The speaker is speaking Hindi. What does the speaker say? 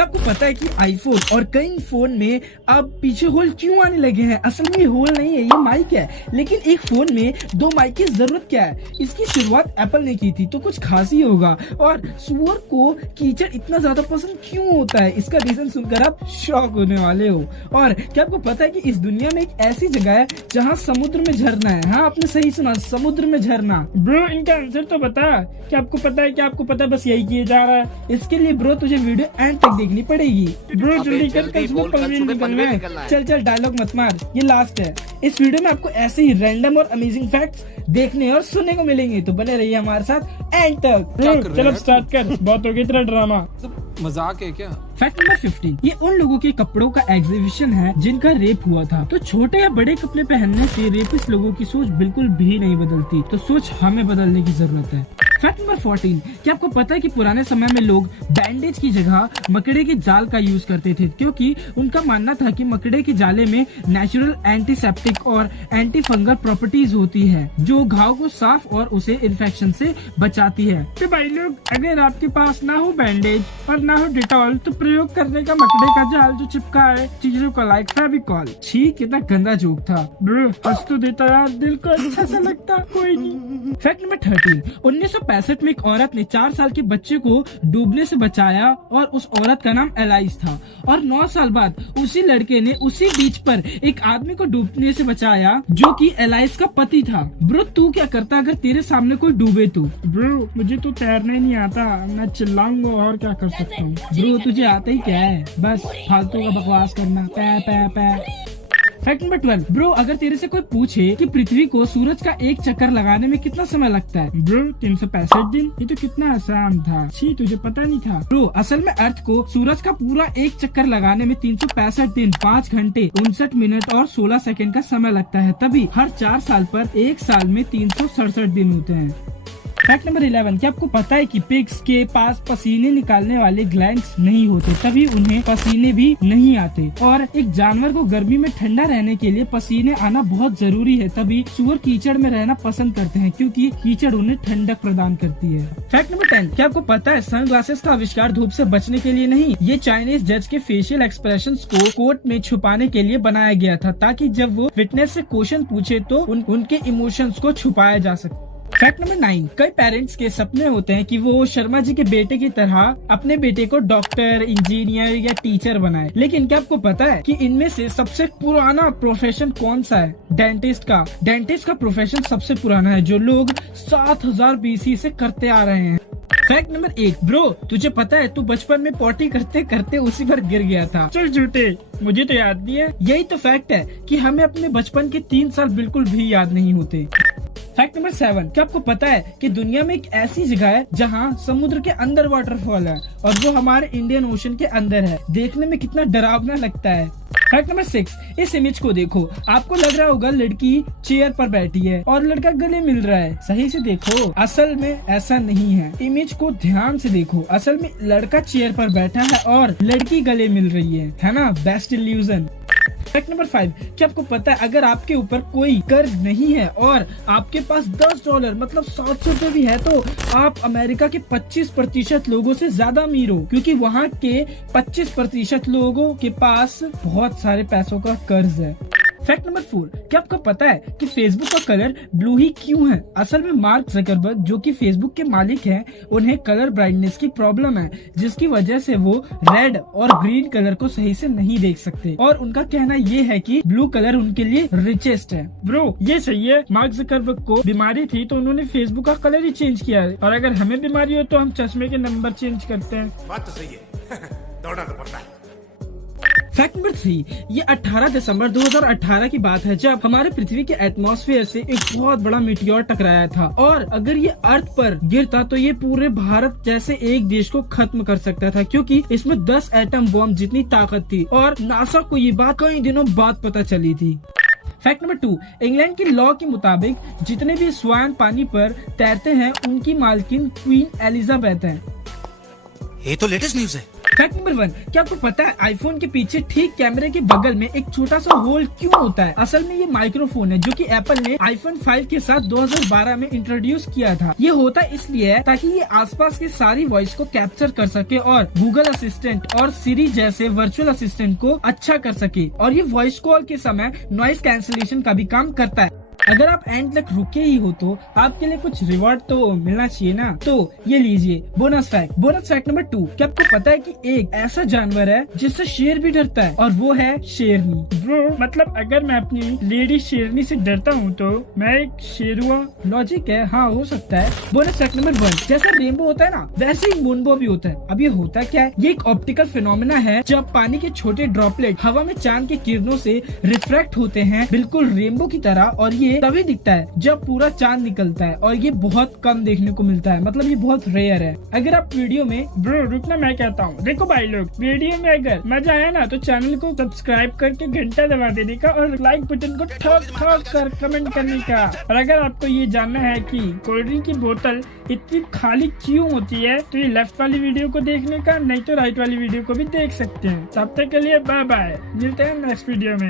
क्या आपको पता है कि आईफोन और कई फोन में अब पीछे होल क्यों आने लगे हैं? असल में ये होल नहीं है, ये माइक है। लेकिन एक फोन में दो माइक की जरूरत क्या है? इसकी शुरुआत एप्पल ने की थी, तो कुछ खास ही होगा। और सुअर को कीचड़ इतना ज्यादा पसंद क्यों होता है? इसका रीजन सुनकर आप शॉक होने वाले हो। और क्या आपको पता है कि इस दुनिया में एक ऐसी जगह है जहाँ समुद्र में झरना है? हाँ, आपने सही सुना, समुद्र में झरना। ब्रो, इनका आंसर तो बता। क्या आपको पता है? क्या आपको पता है? बस यही किया जा रहा है। इसके लिए ब्रो तुझे वीडियो एंड तक देखनी पड़ेगी। ब्रो जल्दी कर, कल सुबह पनवेल निकलना है। चल डायलॉग मत मार, ये लास्ट है। इस वीडियो में आपको ऐसे ही रैंडम और अमेजिंग फैक्ट्स देखने और सुनने को मिलेंगे, तो बने रहिए हमारे साथ एंड तक। चल अब स्टार्ट कर, बहुत हो गया तेरा ड्रामा। मजाक है क्या? फैक्ट नंबर 15, ये उन लोगों के कपड़ों का एग्जीबिशन है जिनका रेप हुआ था। तो छोटे या बड़े कपड़े पहनने से रेपिस्ट लोगों की सोच बिल्कुल भी नहीं बदलती, तो सोच हमें बदलने की जरूरत है। फैक्ट नंबर 14, क्या आपको पता है कि पुराने समय में लोग बैंडेज की जगह मकड़े के जाल का यूज करते थे, क्योंकि उनका मानना था कि मकड़े के जाले में नेचुरल एंटीसेप्टिक और एंटी फंगल प्रॉपर्टीज होती है, जो घाव को साफ और उसे इन्फेक्शन से बचाती है। तो भाई लोग, अगर आपके पास ना हो बैंडेज और ना हो डिटॉल, तो प्रयोग करने का मकड़े का जाल जो चिपका है चीजों को लाइक फेविकॉल। छी, कितना गंदा जोक था ब्रो, हंस तो देता यार, दिल को अच्छा सा लगता। कोई नहीं। फैक्ट नंबर 13, 1965 में एक औरत ने 4 साल के बच्चे को डूबने से बचाया और उस औरत का नाम एलाइस था। और 9 साल बाद उसी लड़के ने उसी बीच पर एक आदमी को डूबने से बचाया जो कि एलाइस का पति था। ब्रो, तू क्या करता अगर तेरे सामने कोई डूबे तो? ब्रो, मुझे तो तैरना ही नहीं आता, मैं चिल्लाऊंगा और क्या कर सकता हूँ। ब्रो, तुझे आता ही क्या है? बस फालतू का बकवास करना। पै पै पै। फैक्ट नंबर 12, ब्रो, अगर तेरे से कोई पूछे कि पृथ्वी को सूरज का एक चक्कर लगाने में कितना समय लगता है? ब्रो, 365 दिन। ये तो कितना आसान था। छी, तुझे पता नहीं था? ब्रो, असल में अर्थ को सूरज का पूरा एक चक्कर लगाने में 365 दिन, 5 घंटे 59 मिनट और 16 सेकंड का समय लगता है। तभी हर 4 साल पर एक साल में 367 दिन होते हैं। फैक्ट नंबर 11, क्या आपको पता है कि पिग्स के पास पसीने निकालने वाले ग्लैंड्स नहीं होते, तभी उन्हें पसीने भी नहीं आते। और एक जानवर को गर्मी में ठंडा रहने के लिए पसीने आना बहुत जरूरी है, तभी सूअर कीचड़ में रहना पसंद करते हैं, क्योंकि कीचड़ उन्हें ठंडक प्रदान करती है। फैक्ट नंबर 10, क्या आपको पता है सनग्लासेस का आविष्कार धूप से बचने के लिए नहीं, ये चाइनीज जज के फेशियल एक्सप्रेशंस को कोट में छुपाने के लिए बनाया गया था, ताकि जब वो विटनेस से क्वेश्चन पूछे तो उनके इमोशंस को छुपाया जा सके। फैक्ट नंबर 9, कई पेरेंट्स के सपने होते हैं कि वो शर्मा जी के बेटे की तरह अपने बेटे को डॉक्टर, इंजीनियर या टीचर बनाए। लेकिन क्या आपको पता है कि इनमें से सबसे पुराना प्रोफेशन कौन सा है? डेंटिस्ट का। डेंटिस्ट का प्रोफेशन सबसे पुराना है, जो लोग 7000 BC से करते आ रहे हैं। फैक्ट नंबर 8, ब्रो, तुझे पता है तू बचपन में पॉटी करते करते उसी पर गिर गया था। चल झूठे, मुझे तो याद नहीं है। यही तो फैक्ट है कि हमें अपने बचपन के 3 साल बिल्कुल भी याद नहीं होते। फैक्ट नंबर 7, क्या आपको पता है कि दुनिया में एक ऐसी जगह है जहाँ समुद्र के अंदर वाटरफॉल है, और वो हमारे इंडियन ओशन के अंदर है। देखने में कितना डरावना लगता है। फैक्ट नंबर 6, इस इमेज को देखो। आपको लग रहा होगा लड़की चेयर पर बैठी है और लड़का गले मिल रहा है। सही से देखो, असल में ऐसा नहीं है। इमेज को ध्यान से देखो, असल में लड़का चेयर पर बैठा है और लड़की गले मिल रही है ना? Best illusion. फैक्ट नंबर 5, क्या आपको पता है अगर आपके ऊपर कोई कर्ज नहीं है और आपके पास $10 मतलब 700 रुपए भी है, तो आप अमेरिका के 25% लोगों से ज्यादा अमीर हो, क्योंकि वहाँ के 25% लोगों के पास बहुत सारे पैसों का कर्ज है। फैक्ट नंबर 4, क्या आपको पता है कि फेसबुक का कलर ब्लू ही क्यों है? असल में मार्क जकरबर्ग, जो कि फेसबुक के मालिक हैं, उन्हें कलर ब्लाइंडनेस की प्रॉब्लम है, जिसकी वजह से वो रेड और ग्रीन कलर को सही से नहीं देख सकते। और उनका कहना ये है कि ब्लू कलर उनके लिए रिचेस्ट है। ब्रो, ये सही है। मार्क जकरबर्ग को बीमारी थी तो उन्होंने फेसबुक का कलर ही चेंज किया है, और अगर हमें बीमारी हो तो हम चश्मे के नंबर चेंज करते हैं। बात तो सही है। दौड़ना तो पड़ता है। फैक्ट नंबर 3, ये 18 दिसंबर 2018 की बात है, जब हमारे पृथ्वी के एटमॉस्फेयर से एक बहुत बड़ा मीटियोर टकराया था, और अगर ये अर्थ पर गिरता तो ये पूरे भारत जैसे एक देश को खत्म कर सकता था, क्योंकि इसमें 10 एटम बॉम्ब जितनी ताकत थी, और नासा को ये बात कई दिनों बाद पता चली थी। फैक्ट नंबर 2, इंग्लैंड की लॉ के मुताबिक जितने भी स्वान पानी पर तैरते हैं उनकी मालकिन क्वीन एलिजाबेथ है। ये तो लेटेस्ट न्यूज है। फैक्ट नंबर 1, क्या आपको पता है आईफोन के पीछे ठीक कैमरे के बगल में एक छोटा सा होल क्यों होता है? असल में ये माइक्रोफोन है जो कि एप्पल ने आईफोन 5 के साथ 2012 में इंट्रोड्यूस किया था। ये होता इसलिए है ताकि ये आसपास की सारी वॉइस को कैप्चर कर सके और गूगल असिस्टेंट और सिरी जैसे वर्चुअल असिस्टेंट को अच्छा कर सके, और ये वॉइस कॉल के समय नॉइस कैंसिलेशन का भी काम करता है। अगर आप एंड तक रुके ही हो तो आपके लिए कुछ रिवॉर्ड तो मिलना चाहिए ना, तो ये लीजिए bonus fact. Bonus fact number 2, क्या आपको पता है कि एक ऐसा जानवर है जिससे शेर भी डरता है, और वो है शेरनी। ब्रो, मतलब अगर मैं अपनी लेडी शेरनी से डरता हूँ तो मैं एक शेर हुआ? लॉजिक है, हाँ हो सकता है। बोनस फैक्ट नंबर 1, जैसा रेनबो होता है ना वैसे ही मूनबो भी होता है। अब ये होता क्या है? ये एक ऑप्टिकल फिनोमेना है जब पानी के छोटे ड्रॉपलेट हवा में चांद के किरणों से रिफ्रैक्ट होते हैं बिल्कुल रेनबो की तरह, और ये तभी दिखता है जब पूरा चांद निकलता है, और ये बहुत कम देखने को मिलता है, मतलब ये बहुत रेयर है। अगर आप वीडियो में ब्रो रुकना, मैं कहता हूँ देखो भाई लोग, वीडियो में अगर मजा आया ना तो चैनल को सब्सक्राइब करके घंटा दबा देने का और लाइक बटन को ठोक ठोक कर कमेंट करने का। और अगर आपको ये जानना है कि कोल्ड ड्रिंक की बोतल इतनी खाली क्यों होती है तो ये लेफ्ट वाली वीडियो को देखने का, नहीं तो राइट वाली वीडियो को भी देख सकते हैं। तब तक के लिए बाय बाय, मिलते हैं नेक्स्ट वीडियो में।